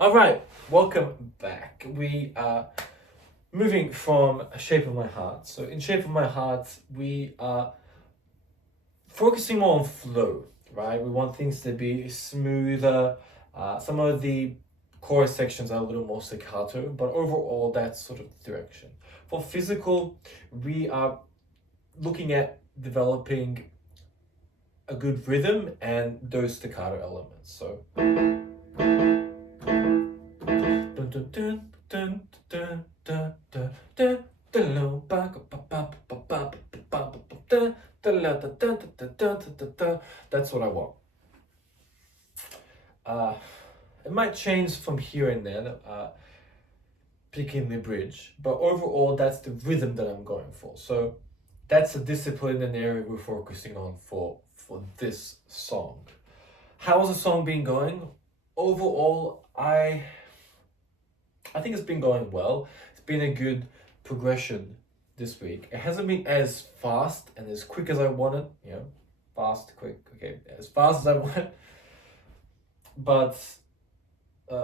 All right, welcome back. We are moving from Shape of My Heart. So in Shape of My Heart, we are focusing more on flow, right? We want things to be smoother. Some of the chorus sections are a little more staccato, but overall, that's sort of the direction. For physical, we are looking at developing a good rhythm and those staccato elements. So that's what I want. It might change from here and there, picking the bridge, but overall that's the rhythm that I'm going for. So that's a discipline and area we're focusing on for this song. How's the song been going? Overall, I think it's been going well. It's been a good progression this week. It hasn't been as fast and as quick as I wanted, fast, quick, okay, as fast as I wanted. But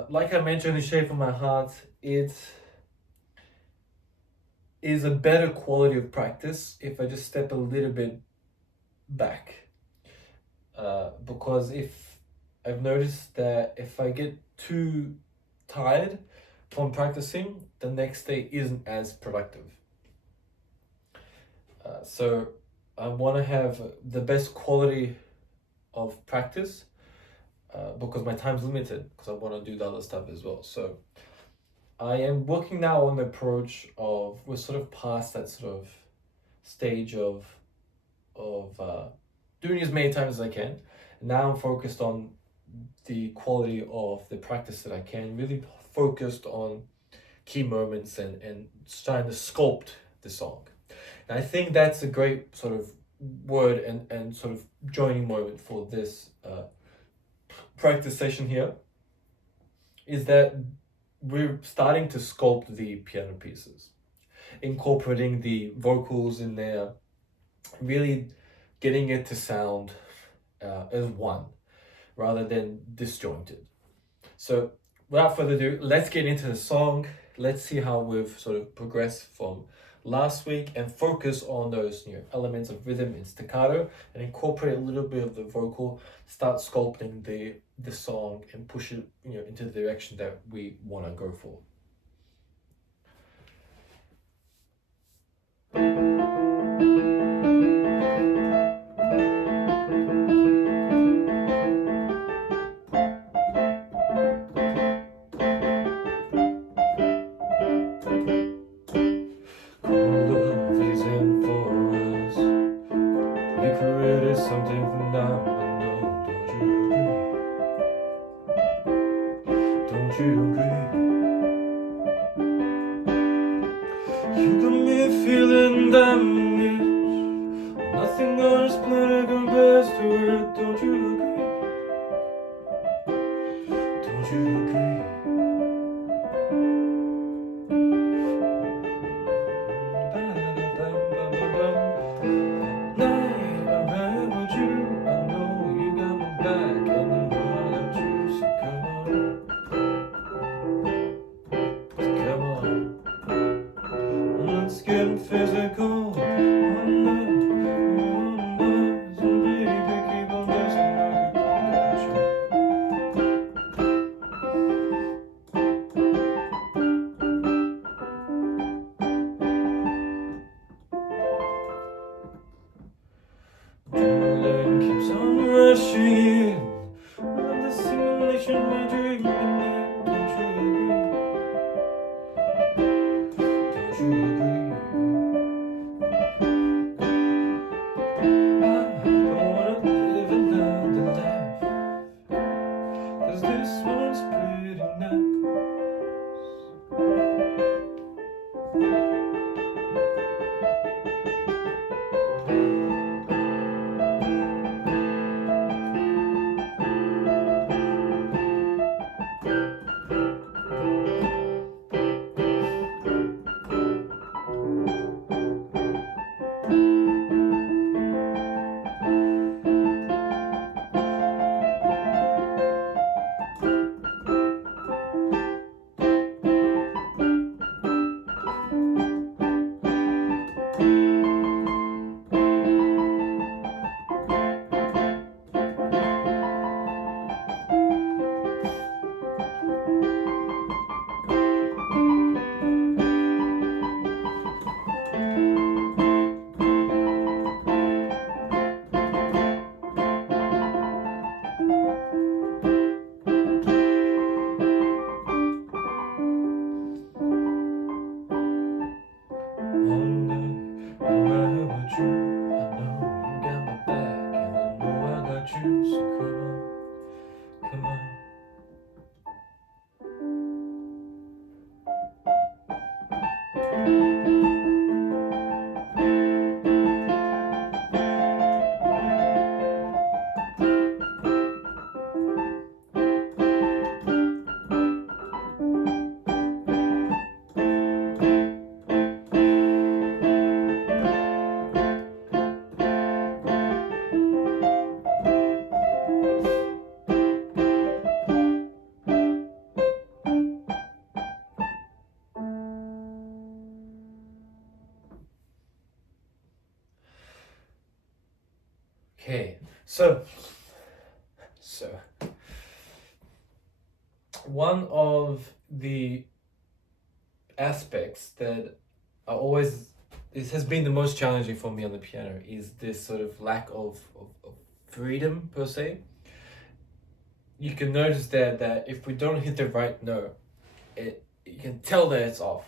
like I mentioned in Shape of My Heart, it is a better quality of practice if I just step a little bit back. Because if I've noticed that if I get too tired from practicing, the next day isn't as productive. So I want to have the best quality of practice because my time's limited, because I want to do the other stuff as well. So I am working now on the approach of, we're sort of past that sort of stage of doing as many times as I can. Now I'm focused on the quality of the practice that I can, really focused on key moments and trying to sculpt the song. And I think that's a great sort of word and sort of joining moment for this practice session here, is that we're starting to sculpt the piano pieces, incorporating the vocals in there, really getting it to sound as one rather than disjointed. So without further ado, let's get into the song. Let's see how we've sort of progressed from last week and focus on those elements of rhythm and staccato and incorporate a little bit of the vocal, start sculpting the song and push it into the direction that we want to go for. So one of the aspects that this has been the most challenging for me on the piano is this sort of lack of freedom per se. You can notice that if we don't hit the right note, you can tell that it's off.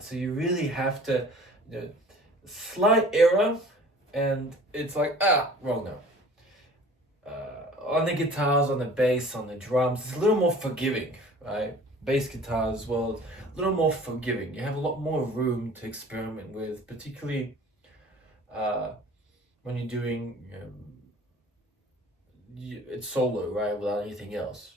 So you really have to, slight error, and it's like, wrong note. On the guitars, on the bass, on the drums, it's a little more forgiving, right? Bass guitar as well, a little more forgiving. You have a lot more room to experiment with, particularly when you're doing it's solo, right, without anything else.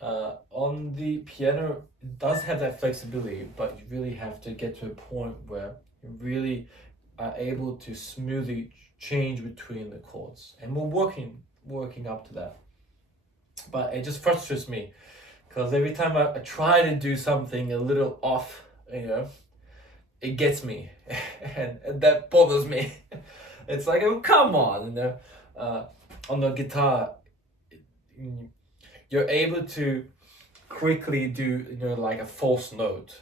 On the piano, it does have that flexibility, but you really have to get to a point where you really are able to smoothly change between the chords, and we're working up to that. But it just frustrates me because every time I try to do something a little off, it gets me, and that bothers me. It's like, oh, come on, on the guitar, you're able to quickly do, like a false note,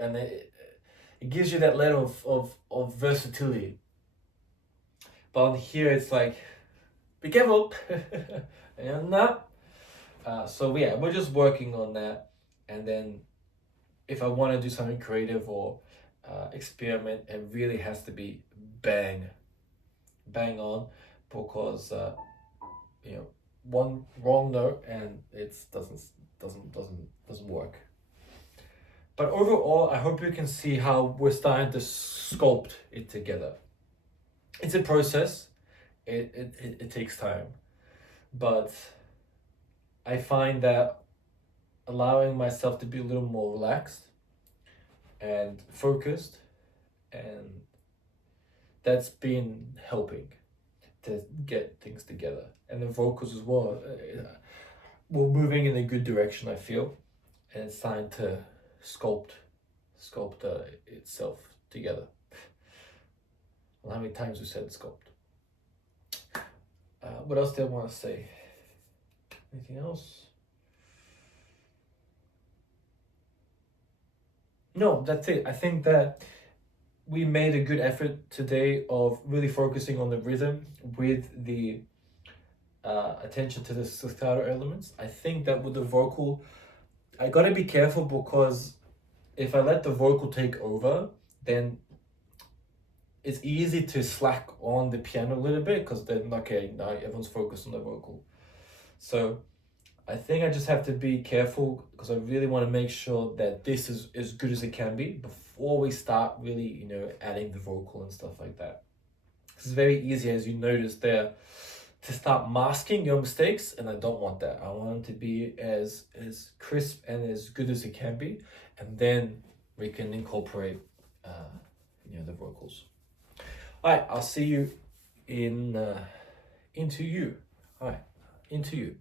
and it gives you that level of versatility. But on here, it's like, be careful, and not. So yeah, we're just working on that, and then if I want to do something creative or experiment, it really has to be bang on, because one wrong note and it doesn't work. But overall, I hope you can see how we're starting to sculpt it together. It's a process. It takes time, but I find that allowing myself to be a little more relaxed and focused, and that's been helping to get things together. And the vocals as well, we're moving in a good direction, I feel, and it's starting to sculpt itself together. Well, how many times we said sculpt? What else did I want to say? Anything else? No, that's it. I think that we made a good effort today of really focusing on the rhythm with the attention to the staccato elements. I think that with the vocal, I gotta be careful, because if I let the vocal take over, then it's easy to slack on the piano a little bit, because then, okay, now everyone's focused on the vocal. So I think I just have to be careful, because I really want to make sure that this is as good as it can be before we start really, adding the vocal and stuff like that. It's very easy, as you noticed there, to start masking your mistakes, and I don't want that. I want them to be as crisp and as good as it can be, and then we can incorporate the vocals. All right, I'll see you in Into You. All right, Into You.